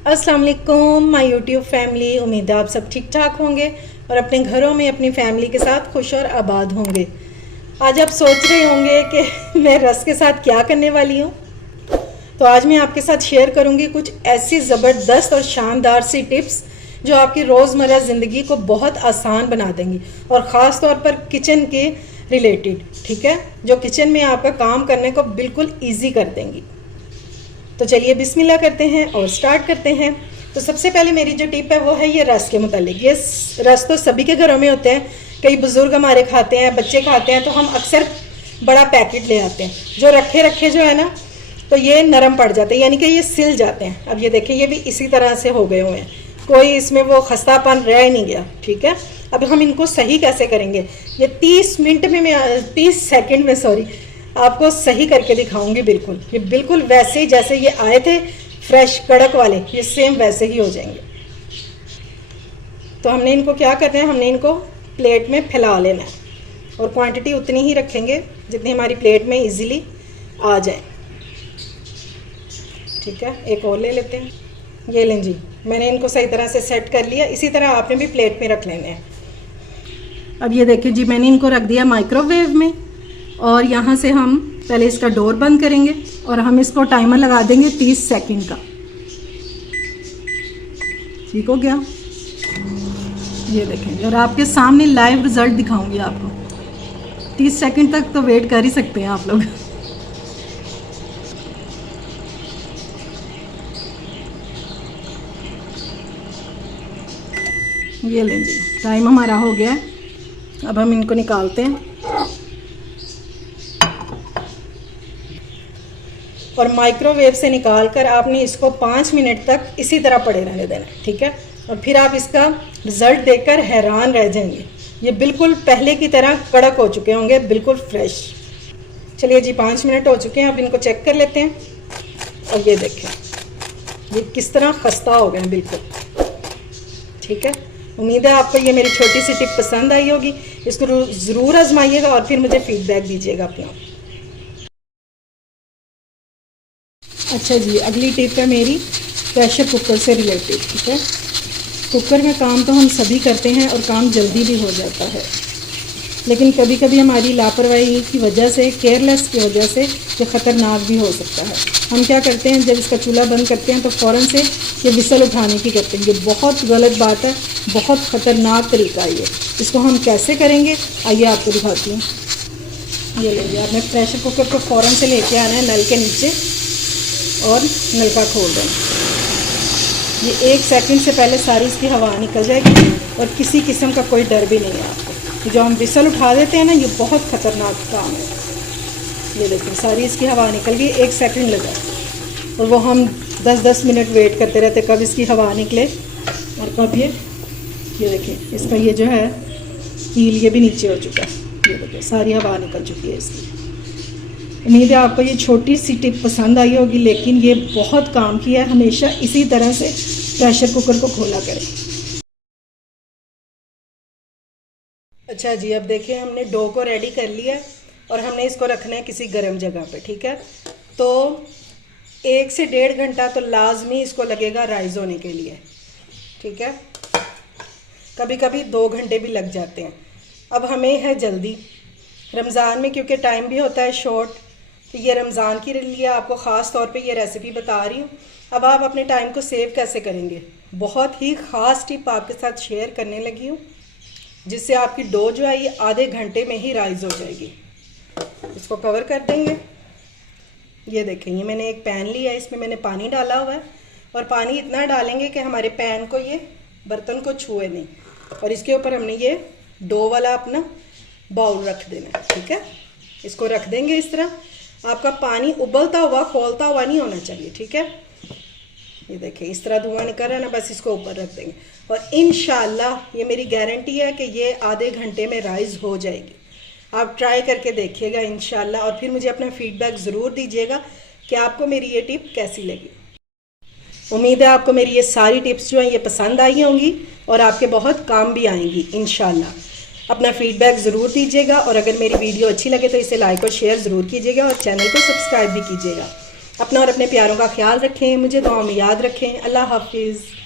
अस्सलाम वालेकुम my YouTube family. उम्मीद है आप सब ठीक ठाक होंगे और अपने घरों में अपनी फैमिली के साथ खुश और आबाद होंगे। आज आप सोच रहे होंगे कि मैं रस के साथ क्या करने वाली हूँ। तो आज मैं आपके साथ शेयर करूँगी कुछ ऐसी ज़बरदस्त और शानदार सी टिप्स जो आपकी रोज़मर्रा ज़िंदगी को बहुत आसान बना देंगी और ख़ास तौर पर किचन के रिलेटेड, ठीक है, जो किचन में आपका काम करने को बिल्कुल ईजी कर देंगी। तो चलिए बिस्मिल्लाह करते हैं और स्टार्ट करते हैं। तो सबसे पहले मेरी जो टिप है वो है ये रस के मुतालिक। ये रस तो सभी के घरों में होते हैं, कई बुजुर्ग हमारे खाते हैं, बच्चे खाते हैं, तो हम अक्सर बड़ा पैकेट ले आते हैं। जो रखे रखे जो है ना, तो ये नरम पड़ जाते हैं, यानी कि ये सिल जाते हैं। अब ये देखिए, ये भी इसी तरह से हो गए हुए हैं, कोई इसमें वो खस्तापन रह नहीं गया, ठीक है। अब हम इनको सही कैसे करेंगे, ये 30 मिनट में मैं 30 सेकंड में आपको सही करके दिखाऊंगी। बिल्कुल ये बिल्कुल वैसे ही जैसे ये आए थे फ्रेश कड़क वाले, ये सेम वैसे ही हो जाएंगे। तो हमने इनको क्या करना है, हमने इनको प्लेट में फैला लेना है और क्वांटिटी उतनी ही रखेंगे जितनी हमारी प्लेट में इजीली आ जाए, ठीक है। एक और ले लेते हैं, ये लें जी, मैंने इनको सही तरह से सेट कर लिया। इसी तरह आपने भी प्लेट में रख लेने हैं। अब ये देखिए जी, मैंने इनको रख दिया माइक्रोवेव में और यहाँ से हम पहले इसका डोर बंद करेंगे और हम इसको टाइमर लगा देंगे 30 सेकंड का। ठीक हो गया, ये देखें, और आपके सामने लाइव रिजल्ट दिखाऊंगी आपको। 30 सेकंड तक तो वेट कर ही सकते हैं आप लोग। ये लें जी, टाइम हमारा हो गया है। अब हम इनको निकालते हैं और माइक्रोवेव से निकालकर आपने इसको 5 मिनट तक इसी तरह पड़े रहने देना, ठीक है। और फिर आप इसका रिज़ल्ट देखकर हैरान रह जाएंगे। ये बिल्कुल पहले की तरह कड़क हो चुके होंगे, बिल्कुल फ्रेश। चलिए जी, 5 मिनट हो चुके हैं, अब इनको चेक कर लेते हैं। और ये देखें, ये किस तरह खस्ता हो गए हैं बिल्कुल, ठीक है। उम्मीद है आपको ये मेरी छोटी सी टिप पसंद आई होगी। इसको ज़रूर आजमाइएगा और फिर मुझे फीडबैक दीजिएगा अपना। अच्छा जी, अगली टिप है मेरी प्रेशर कुकर से रिलेटेड, ठीक है। कुकर में काम तो हम सभी करते हैं और काम जल्दी भी हो जाता है, लेकिन कभी कभी हमारी लापरवाही की वजह से, केयरलेस की वजह से ये ख़तरनाक भी हो सकता है। हम क्या करते हैं, जब इसका चूल्हा बंद करते हैं तो फ़ौरन से ये विसल उठाने की करते हैं। ये बहुत गलत बात है, बहुत ख़तरनाक तरीका है ये। इसको हम कैसे करेंगे आइए आपको दिखाती हूँ। ये लीजिए, आपने प्रेशर कुकर को फ़ौरन से लेके आना है नल के नीचे और नलका खोल देना। ये 1 सेकंड से पहले सारी इसकी हवा निकल जाएगी और किसी किस्म का कोई डर भी नहीं है आपको। जो हम विसल उठा देते हैं ना, ये बहुत ख़तरनाक काम है। ये देखिए, सारी इसकी हवा निकल गई, 1 सेकंड लगा और वो हम 10-10 मिनट वेट करते रहते कब इसकी हवा निकले और कब ये देखिए, इसका ये जो है हील ये भी नीचे हो चुका है। ये देखिए, सारी हवा निकल चुकी है इसकी। उम्मीद है आपको ये छोटी सी टिप पसंद आई होगी, लेकिन ये बहुत काम की है। हमेशा इसी तरह से प्रेशर कुकर को खोला करें। अच्छा जी, अब देखिए, हमने डो को रेडी कर लिया और हमने इसको रखना है किसी गर्म जगह पे, ठीक है। तो 1 से 1.5 घंटा तो लाजमी इसको लगेगा राइज होने के लिए, ठीक है। कभी कभी 2 घंटे भी लग जाते हैं। अब हमें है जल्दी, रमज़ान में क्योंकि टाइम भी होता है शॉर्ट, तो ये रमज़ान के लिए आपको ख़ास तौर पे ये रेसिपी बता रही हूँ। अब आप अपने टाइम को सेव कैसे करेंगे, बहुत ही ख़ास टिप आपके साथ शेयर करने लगी हूँ, जिससे आपकी डो जो है ये आधे घंटे में ही राइज हो जाएगी। इसको कवर कर देंगे। ये देखें, ये मैंने एक पैन लिया है, इसमें मैंने पानी डाला हुआ है और पानी इतना डालेंगे कि हमारे पैन को ये बर्तन को छुए नहीं। और इसके ऊपर हमने ये डो वाला अपना बाउल रख देना है, ठीक है। इसको रख देंगे इस तरह। आपका पानी उबलता हुआ खौलता हुआ नहीं होना चाहिए, ठीक है। ये देखिए, इस तरह धुआं निकल रहा है ना, बस इसको ऊपर रख देंगे और इंशाल्लाह ये मेरी गारंटी है कि ये आधे घंटे में राइज हो जाएगी। आप ट्राई करके देखिएगा इंशाल्लाह और फिर मुझे अपना फीडबैक ज़रूर दीजिएगा कि आपको मेरी ये टिप कैसी लगी। उम्मीद है आपको मेरी ये सारी टिप्स जो हैं ये पसंद आई होंगी और आपके बहुत काम भी आएंगी इंशाल्लाह। अपना फीडबैक ज़रूर दीजिएगा और अगर मेरी वीडियो अच्छी लगे तो इसे लाइक और शेयर ज़रूर कीजिएगा और चैनल को सब्सक्राइब भी कीजिएगा। अपना और अपने प्यारों का ख्याल रखें, मुझे दुआ में याद रखें। अल्लाह हाफिज़।